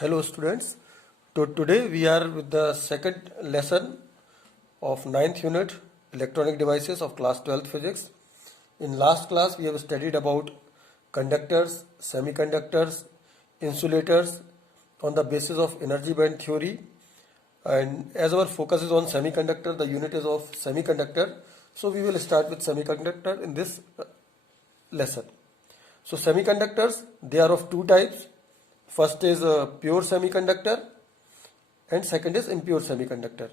Hello students. Today we are with the second lesson of ninth unit electronic devices of class 12th physics. In last class we have studied about conductors, semiconductors, insulators on the basis of energy band theory, and as our focus is on semiconductor, the unit is of semiconductor, so we will start with semiconductor in this lesson. So semiconductors, they are of two types. First is a pure semiconductor and second is impure semiconductor.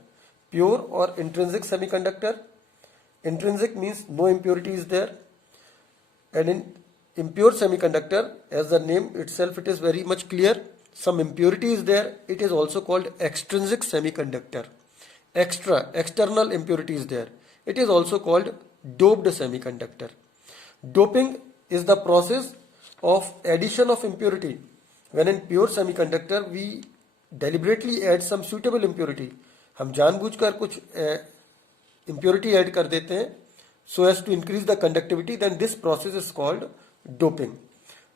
Pure or intrinsic semiconductor. Intrinsic means no impurity is there, and in impure semiconductor, as the name itself it is very much clear, some impurity is there. It is also called extrinsic semiconductor. External impurity is there. It is also called doped semiconductor. Doping is the process of addition of impurity. When in pure semiconductor we deliberately add some suitable impurity. हम जानबूझकर कुछ impurity add कर देते हैं so as to increase the conductivity, then this process is called doping.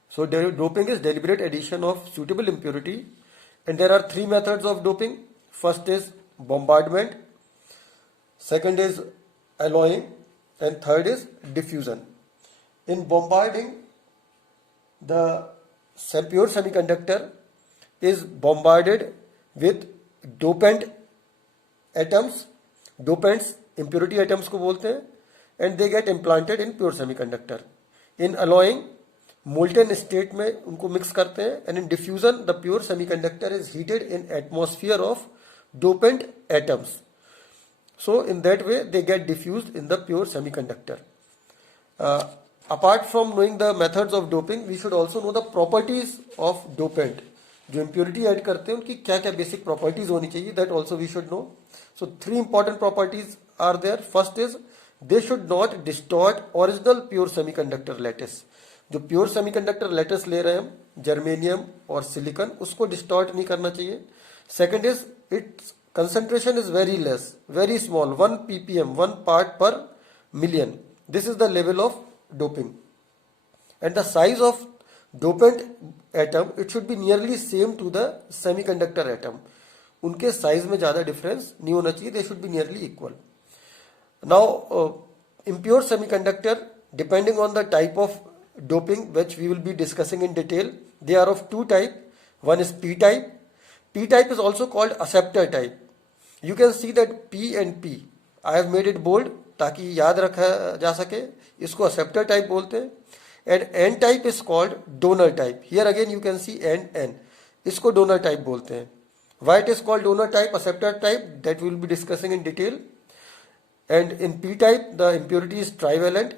So doping is deliberate addition of suitable impurity, and there are three methods of doping. First is bombardment, second is alloying, and third is diffusion. In bombarding, the pure semiconductor is bombarded with dopant atoms. Dopants impurity atoms को बोलते हैं, and they get implanted in pure semiconductor. In alloying, molten state में उनको mix करते हैं, and in diffusion the pure semiconductor is heated in atmosphere of dopant atoms. So in that way they get diffused in the pure semiconductor. Apart from knowing the methods of doping, we should also know the properties of dopant. जो impurity add करते हैं उनकी क्या क्या basic properties होनी चाहिए, that also we should know. So three important properties are there. First is they should not distort original pure semiconductor lattice. जो pure semiconductor lattice ले रहे हैं हम, germanium और silicon, उसको distort नहीं करना चाहिए. Second is its concentration is very less, very small, 1 ppm, 1 part per million. This is the level of doping. And the size of dopant atom, it should be nearly same to the semiconductor atom. उनके size में ज़्यादा difference नहीं होना चाहिए. They should be nearly equal. Now impure semiconductor, depending on the type of doping which we will be discussing in detail, they are of two type. One is p type. P type is also called acceptor type. You can see that P and P, I have made it bold ताकि याद रखा जा सके. इसको acceptor type बोलते हैं. And N type is called donor type. Here again you can see N. इसको donor type बोलते हैं. Why it is called donor type, acceptor type, that we will be discussing in detail. And in P type the impurity is trivalent,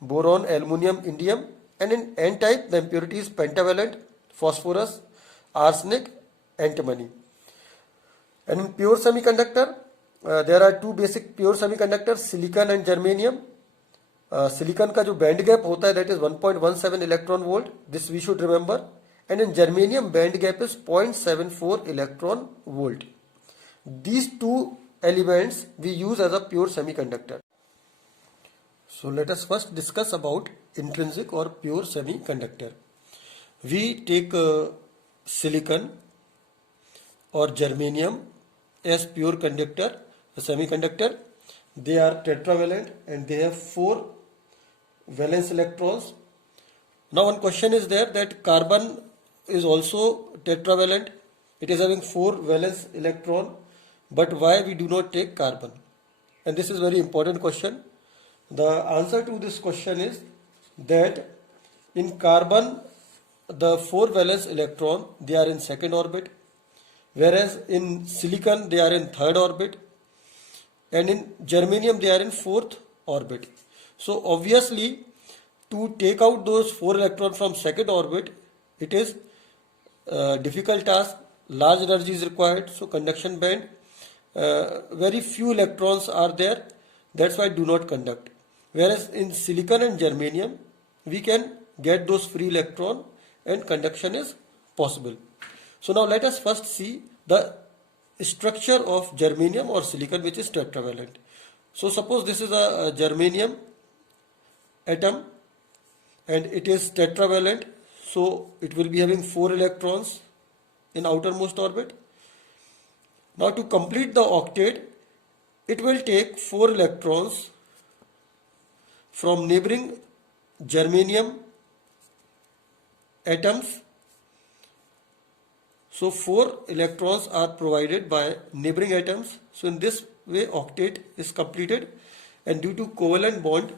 boron, aluminium, indium. And in N type the impurity is pentavalent, phosphorus, arsenic, antimony. And in pure semiconductor, there are two basic pure semiconductors, silicon and germanium. Silicon का जो band gap होता है that is 1.17 electron volt. This we should remember. And in germanium band gap is 0.74 electron volt. These two elements we use as a pure semiconductor. So let us first discuss about intrinsic or pure semiconductor. We take silicon or germanium as pure conductor, a semiconductor. They are tetravalent and they have 4 valence electrons. Now one question is there that carbon is also tetravalent. It is having 4 valence electron, but why we do not take carbon? And this is very important question. The answer to this question is that in carbon the 4 valence electron, they are in second orbit, whereas in silicon they are in third orbit, and in germanium they are in fourth orbit. So obviously to take out those 4 electrons from second orbit, it is difficult task, large energy is required. So conduction band, very few electrons are there, that's why do not conduct. Whereas in silicon and germanium we can get those free electron and conduction is possible. So now let us first see the structure of germanium or silicon, which is tetravalent. So suppose this is a germanium atom and it is tetravalent, so it will be having 4 electrons in outermost orbit. Now to complete the octet, it will take 4 electrons from neighboring germanium atoms. So 4 electrons are provided by neighboring atoms. So in this way octet is completed, and due to covalent bond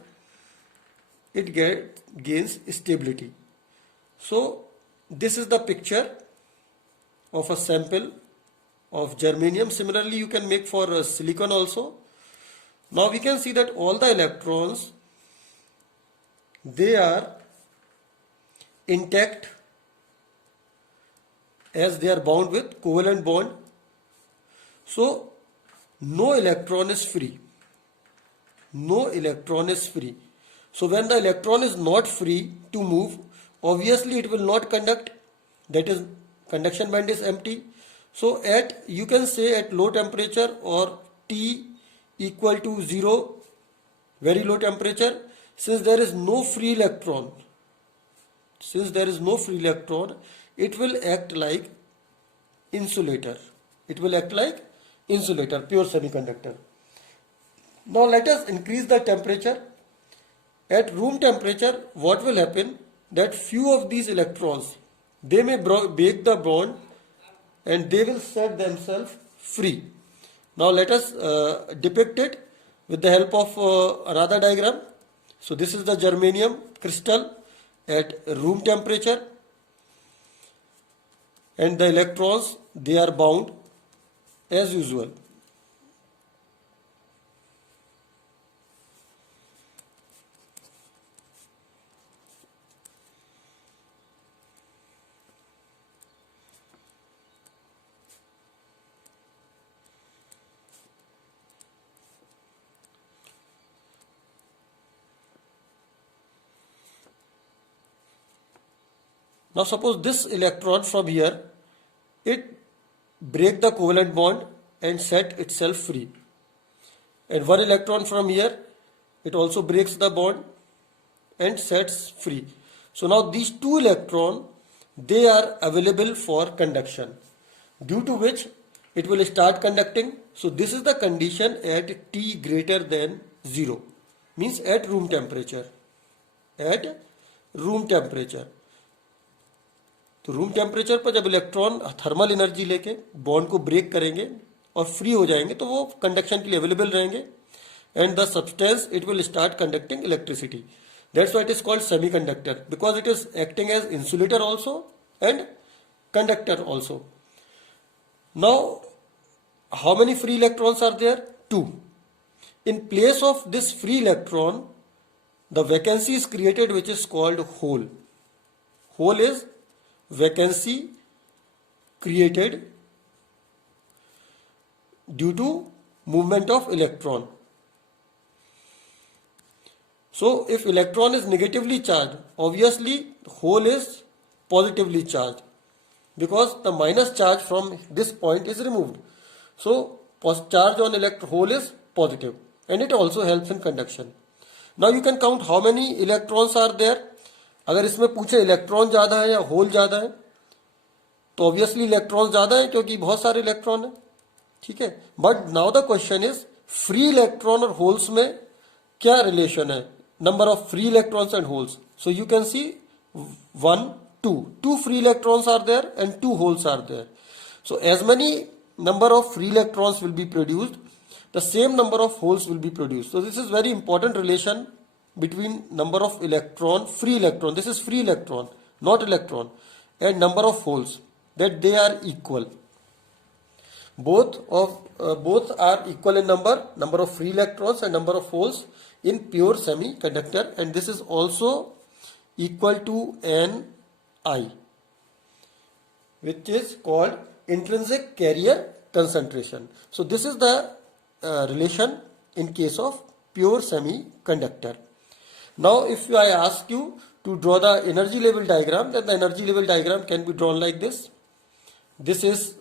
it gains stability. So this is the picture of a sample of germanium. Similarly you can make for silicon also. Now we can see that all the electrons, they are intact as they are bound with covalent bond. So no electron is free. No electron is free. So when the electron is not free to move, obviously it will not conduct. That is, conduction band is empty. So at, you can say at low temperature or T equal to 0, very low temperature, since there is no free electron, it will act like insulator. It will act like insulator, pure semiconductor. Now let us increase the temperature. At room temperature, what will happen? That few of these electrons, they may break the bond and they will set themselves free. Now let us depict it with the help of another diagram. So this is the germanium crystal at room temperature, and the electrons, they are bound as usual. Now suppose this electron from here, it break the covalent bond and set itself free. And one electron from here, it also breaks the bond and sets free. So now these two electrons, they are available for conduction, due to which it will start conducting. So this is the condition at T greater than 0, means at room temperature. At room temperature. तो room temperature पर जब electron thermal energy लेके bond को break करेंगे और free हो जाएंगे तो वो कंडक्शन के लिए अवेलेबल रहेंगे, and the substance it will start conducting electricity. That's why it is called semiconductor, because it is acting as insulator also and conductor also. Now how many free electrons are there? 2. In place of this free electron, the vacancy is created which is called hole. Hole is vacancy created due to movement of electron. So if electron is negatively charged, obviously hole is positively charged, because the minus charge from this point is removed. So charge on hole is positive, and it also helps in conduction. Now you can count how many electrons are there. अगर इसमें पूछे electron ज्यादा है या whole ज्यादा है, तो obviously electron ज्यादा है क्योंकि बहुत सारे इलेक्ट्रॉन है. ठीक है, but now the question is free electron और होल्स में क्या रिलेशन है? Number of free electrons and holes. So you can see 1, 2 free electrons are there and 2 holes are there. So as many number of free electrons will be produced, the same number of holes will be produced. So this is very important relation between number of free electron, this is free electron, not electron, and number of holes, that they are equal. Both are equal in number of free electrons and number of holes in pure semiconductor, and this is also equal to Ni, which is called intrinsic carrier concentration. So this is the relation in case of pure semiconductor. Now if I ask you to draw the energy level diagram, then the energy level diagram can be drawn like this. This is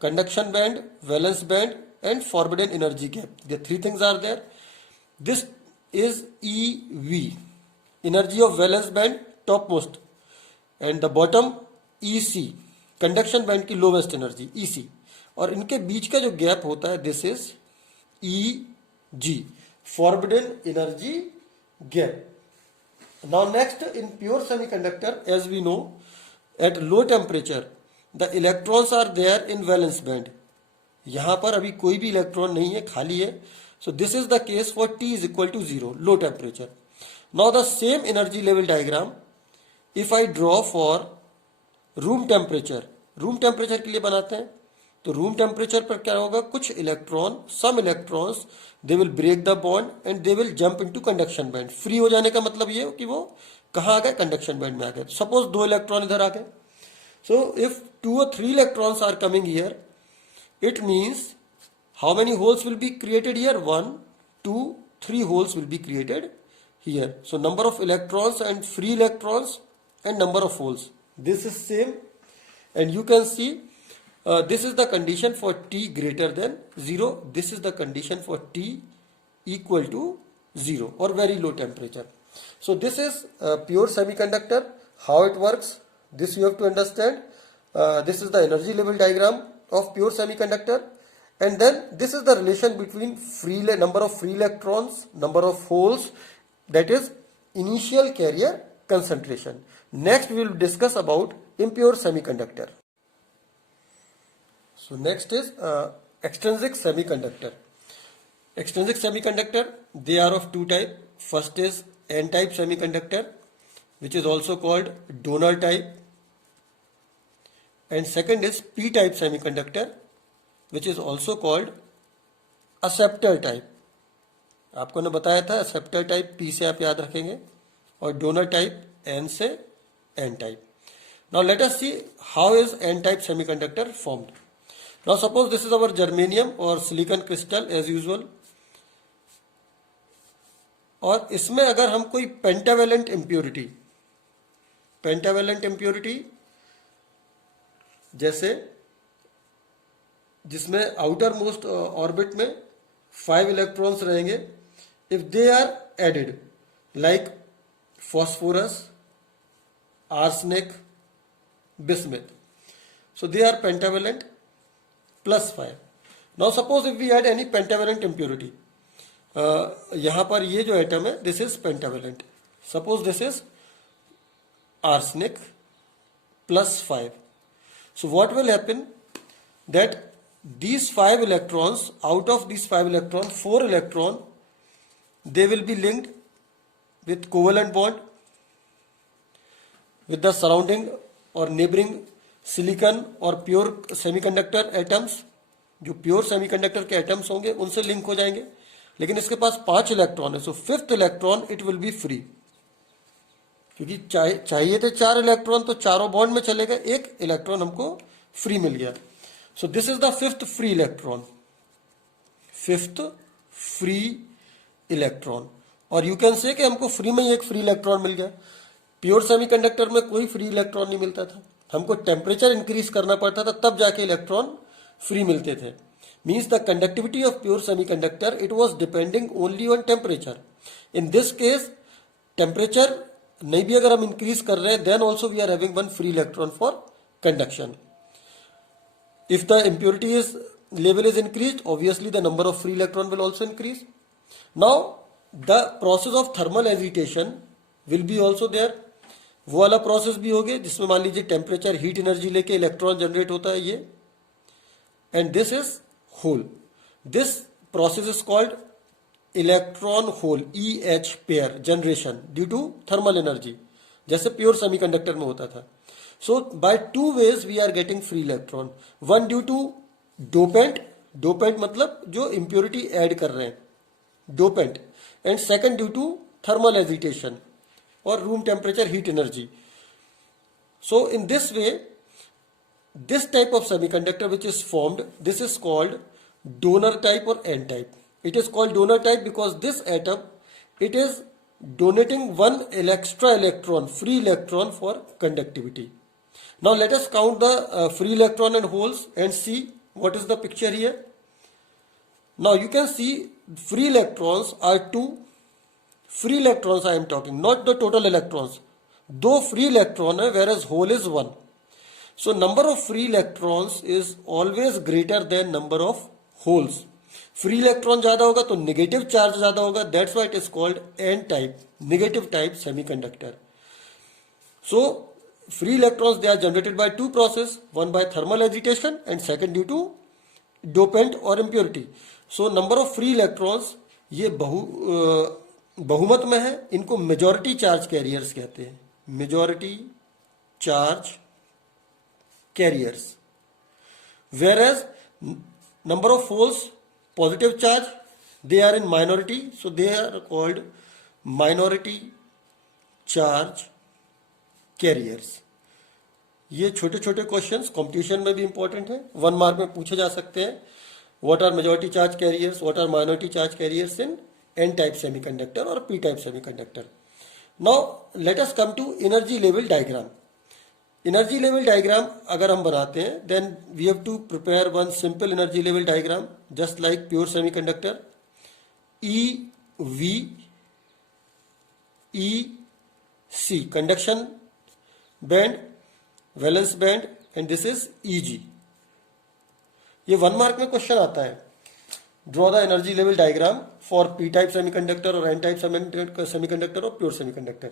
conduction band, valence band, and forbidden energy gap. The three things are there. This is EV, energy of valence band, topmost, and the bottom EC, conduction band की lowest energy EC, और इनके बीच का जो gap होता है this is EG, forbidden energy gap. Now next, in pure semiconductor, as we know, at low temperature the electrons are there in valence band. यहाँ पर अभी कोई भी इलेक्ट्रॉन नहीं है, खाली है. So this is the case for T is equal to 0, low temperature. Now the same energy level diagram if I draw for room temperature के लिए बनाते हैं, तो रूम टेम्परेचर पर क्या होगा, कुछ electron, some electrons they will break the bond and they will jump into conduction band. Free हो जाने का मतलब ये कि वो कहाँ आ गए, कंडक्शन बैंड में आ गए. सपोज 2 इलेक्ट्रॉन इधर आ गए. So if 2 or 3 electrons are coming here, it means how many holes will be created here, 1 2 3 holes will be created here. So number of electrons and free electrons and number of holes, this is same, and you can see this is the condition for T greater than 0. This is the condition for T equal to 0 or very low temperature. So this is pure semiconductor. How it works, this you have to understand. This is the energy level diagram of pure semiconductor, and then this is the relation between number of free electrons, number of holes, that is initial carrier concentration. Next we will discuss about impure semiconductor. So next is extrinsic semiconductor. Extrinsic semiconductor, they are of two type. First is N-type semiconductor, which is also called donor type, and second is P-type semiconductor, which is also called acceptor type. आपको ने बताया था acceptor type P से आप याद रखेंगे, और donor type N से N type. Now let us see how is N type semiconductor formed. Now suppose this is our germanium और सिलिकॉन क्रिस्टल एज यूजुअल, और इसमें अगर हम कोई पेंटावेलेंट इम्प्योरिटी जैसे जिसमें आउटर मोस्ट ऑर्बिट में 5 इलेक्ट्रॉन्स रहेंगे, if they are added like phosphorus, arsenic, bismuth, so they are pentavalent plus 5. Now suppose if we add any pentavalent impurity, यहाँ पर ये जो एटम है this is pentavalent. Suppose this is arsenic plus 5. So what will happen, that these 5 electrons, out of these 5 electrons, 4 electron they will be linked with covalent bond with the surrounding or neighboring silicon or pure semiconductor atoms. जो pure semiconductor के atoms होंगे उनसे link हो जाएंगे, लेकिन इसके पास 5 electron है. सो 5th electron it will be free, क्योंकि चाहिए थे 4 इलेक्ट्रॉन, तो चारों बॉन्ड में चले गए, 1 इलेक्ट्रॉन हमको फ्री मिल गया. So this is the 5th free electron, 5th free electron. और यू कैन से कि हमको फ्री में ही एक फ्री इलेक्ट्रॉन मिल गया. प्योर सेमीकंडक्टर में कोई फ्री इलेक्ट्रॉन नहीं मिलता था, हमको टेम्परेचर इंक्रीज करना पड़ता था तब जाके इलेक्ट्रॉन फ्री मिलते थे. Means the conductivity of pure semiconductor it was depending only on temperature. In this case temperature नहीं भी अगर हम इंक्रीज कर रहे हैं, then also we are having one free electron for conduction. If the impurity level is increased, obviously the number of free electron will also increase. Now the process of thermal agitation will be also there. वो वाला process भी हो गया जिसमें मान लीजिए temperature heat energy लेके electron generate होता है ये, and this is hole. This process is called electron hole EH pair generation due to thermal energy, जैसे प्योर सेमीकंडक्टर में होता था. So by 2 ways we are getting free electron. One due to dopant मतलब जो impurity add कर रहे हैं, dopant, and second due to thermal agitation or room temperature heat energy. So in this way, this type of semiconductor which is formed, this is called donor type or N type. It is called donor type because this atom, it is donating one extra electron, free electron for conductivity. Now let us count the free electron and holes and see what is the picture here. Now you can see free electrons are 2. Free electrons I am talking, not the total electrons. 2 free electron है, whereas hole is 1. So number of free electrons is always greater than number of holes. Free electron ज्यादा होगा तो negative charge ज्यादा होगा, that's why it is called an type, negative type semiconductor. So free electrons, they are generated by two process, one by thermal agitation and second due to dopant or impurity. So number of free electrons ये बहुमत में है, इनको majority charge carriers कहते हैं, majority charge carriers. Whereas number of holes, positive charge, they are in minority, so they are called minority charge carriers. ये छोटे छोटे क्वेश्चंस कंपटीशन में भी इंपॉर्टेंट है, 1 मार्क में पूछे जा सकते हैं. What are majority charge carriers, what are minority charge carriers in n type semiconductor और p type semiconductor. Now let us come to energy level diagram. Energy level diagram अगर हम बनाते हैं, then we have to prepare one simple energy level diagram just like pure semiconductor. E V E C conduction band, valence band, and this is easy. ये 1 mark में question आता है. Draw the energy level diagram for P type semiconductor और N type semiconductor और pure semiconductor.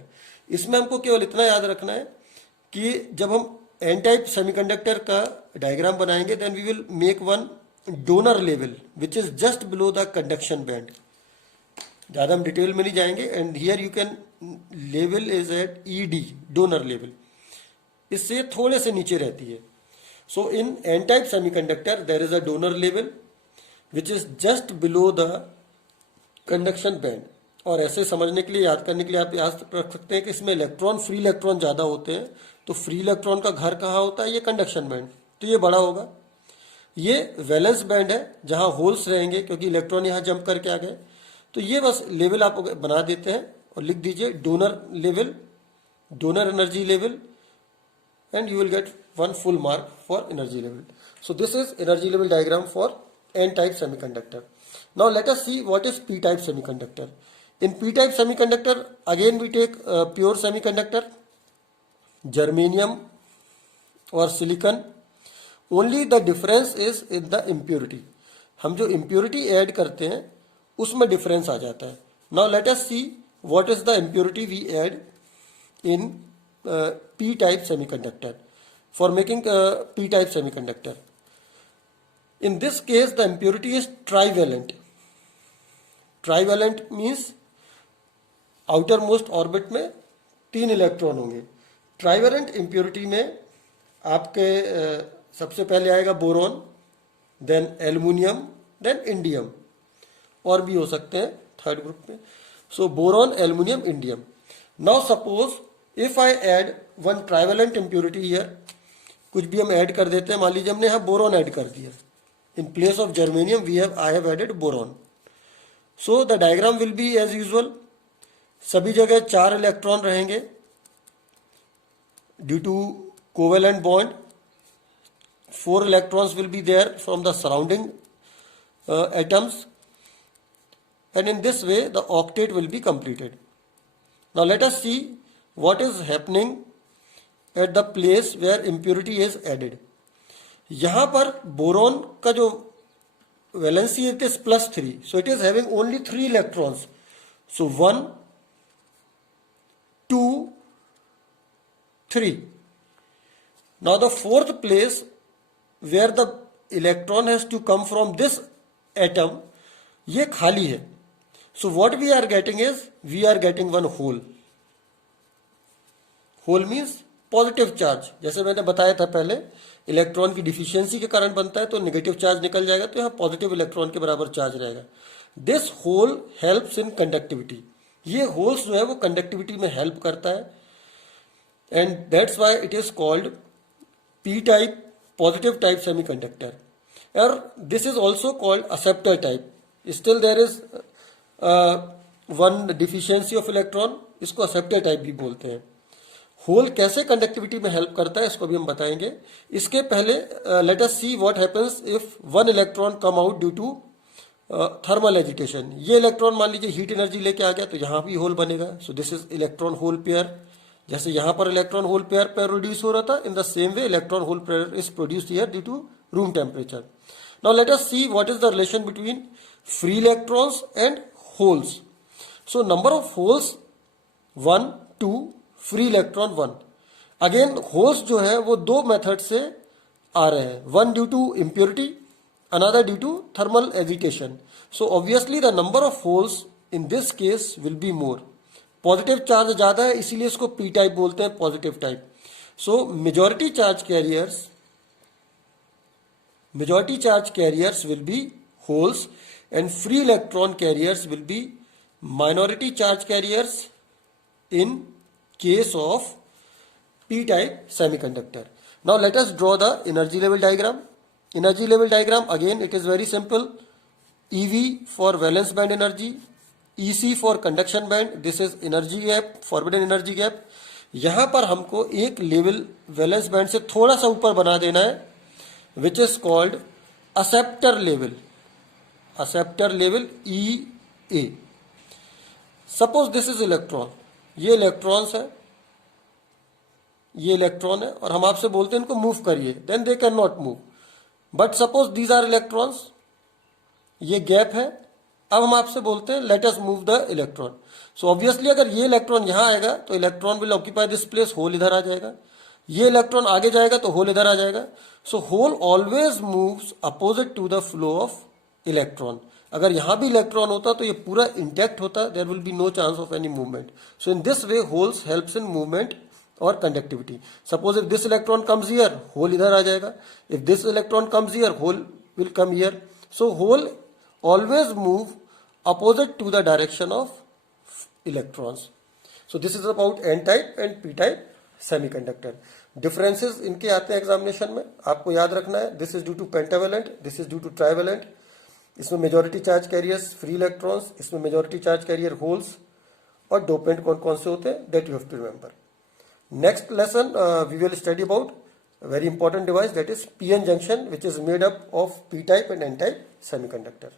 इसमें हमको केवल इतना याद रखना है कि जब हम एन टाइप सेमीकंडक्टर का डायग्राम बनाएंगे, then we will make one donor level which is just below the conduction band. ज्यादा हम डिटेल में नहीं जाएंगे. And here you can level is at ED, donor level, इससे थोड़े से नीचे रहती है. So in n type semiconductor there is a donor level which is just below the conduction band. और ऐसे समझने के लिए, याद करने के लिए आप याद रख सकते हैं कि इसमें इलेक्ट्रॉन, फ्री इलेक्ट्रॉन ज्यादा होते हैं, तो फ्री इलेक्ट्रॉन का घर कहाँ होता है, ये कंडक्शन बैंड, तो ये बड़ा होगा. ये वैलेंस बैंड है जहां होल्स रहेंगे क्योंकि इलेक्ट्रॉन यहां जंप करके आ गए. तो ये बस लेवल आप बना देते हैं और लिख दीजिए donor level, donor energy level, and you will get 1 full mark for energy level. So this is energy level diagram for n-type semiconductor. Now let us see what is p-type semiconductor. In p-type semiconductor, again we take pure semiconductor, germanium or silicon. Only the difference is in the impurity. हम जो impurity add करते हैं उसमें difference आ जाता है. Now let us see what is the impurity we add in p-type semiconductor for making p-type semiconductor. In this case the impurity is trivalent. Trivalent means outermost orbit में 3 electron होंगे. Trivalent impurity में आपके सबसे पहले आएगा boron, then aluminium, then indium, और भी हो सकते हैं थर्ड ग्रुप में. सो boron, aluminium, indium. Now suppose if I add one trivalent impurity here, कुछ भी हम ऐड कर देते हैं, मान लीजिए हमने यहाँ बोरॉन ऐड कर दिया. In place of germanium I have added boron. So the diagram will be as usual. सभी जगह 4 इलेक्ट्रॉन रहेंगे due to covalent bond. 4 electrons will be there from the surrounding atoms, and in this way the octet will be completed. Now let us see what is happening at the place where impurity is added. यहाँ पर boron का जो valency it is +3, so it is having only 3 electrons. So 1, 2, 3. Now the fourth place where the electron has to come from this atom, ये खाली है. So what we are getting is, we are getting one hole. Hole means positive charge. जैसे मैंने बताया था पहले, electron की deficiency के कारण बनता है, तो नेगेटिव चार्ज निकल जाएगा, तो यहाँ पॉजिटिव इलेक्ट्रॉन के बराबर चार्ज रहेगा. This hole helps in conductivity. ये होल्स जो है वो कंडक्टिविटी में हेल्प करता है, and that's why it is called P type, positive type semiconductor, or this is also called acceptor type. Still there is one deficiency of electron, इसको acceptor type भी बोलते हैं. होल कैसे कंडक्टिविटी में help करता है इसको भी हम बताएंगे. इसके पहले let us see what happens if one electron come out due to thermal agitation. ये इलेक्ट्रॉन मान लीजिए हीट एनर्जी लेके आ गया, तो यहाँ भी होल बनेगा. So this is electron hole pair. जैसे यहां पर इलेक्ट्रॉन होल पेयर प्रोड्यूस हो रहा था, in the same way electron hole pair is produced here due to room temperature. Now let us see what is the relation between free electrons and holes. So number of holes 1, 2, free electron 1. Again holes जो है वो दो method से आ रहे हैं, one due to impurity, another due to thermal agitation. So obviously the number of holes in this case will be more. Positive charge ज्यादा है इसीलिए इसको पी टाइप बोलते हैं, positive type. So majority charge carriers will be holes and free electron carriers will be minority charge carriers in case of p-type semiconductor. Now let us draw the energy level diagram. Energy level diagram, again it is very simple. EV for valence band energy, EC for conduction band. This is energy gap, forbidden energy gap. यहां पर हमको एक level valence band से थोड़ा सा ऊपर बना देना है, which is called acceptor level EA. Suppose this is electron, ये इलेक्ट्रॉन्स है, ये इलेक्ट्रॉन है, और हम आपसे बोलते हैं इनको मूव करिए, then they can not move. But suppose these are electrons, ये गैप है, अब हम आपसे बोलते हैं let us move the electron. So obviously अगर ये इलेक्ट्रॉन यहां आएगा तो electron will occupy this place, hole इधर आ जाएगा. ये इलेक्ट्रॉन आगे जाएगा तो होल इधर आ जाएगा. So hole always moves opposite to the flow of electron. अगर यहां भी इलेक्ट्रॉन होता तो ये पूरा इंटैक्ट होता, there will be no chance of any movement. So in this way holes helps in movement और conductivity. Suppose if this electron comes here, hole इधर आ जाएगा. If this electron comes here, hole will come here. So hole always move opposite to the direction of electrons. So this is about n type and p type semiconductor. Differences इनके आते हैं examination में, आपको याद रखना है. This is due to pentavalent, this is due to trivalent. इसमें majority charge carriers free electrons, इसमें मेजॉरिटी चार्ज कैरियर होल्स, और डोपेंट कौन कौन से होते हैं, that you have to remember. Next lesson we will study about very important device, that is PN junction, which is made up of p type and n type semiconductor.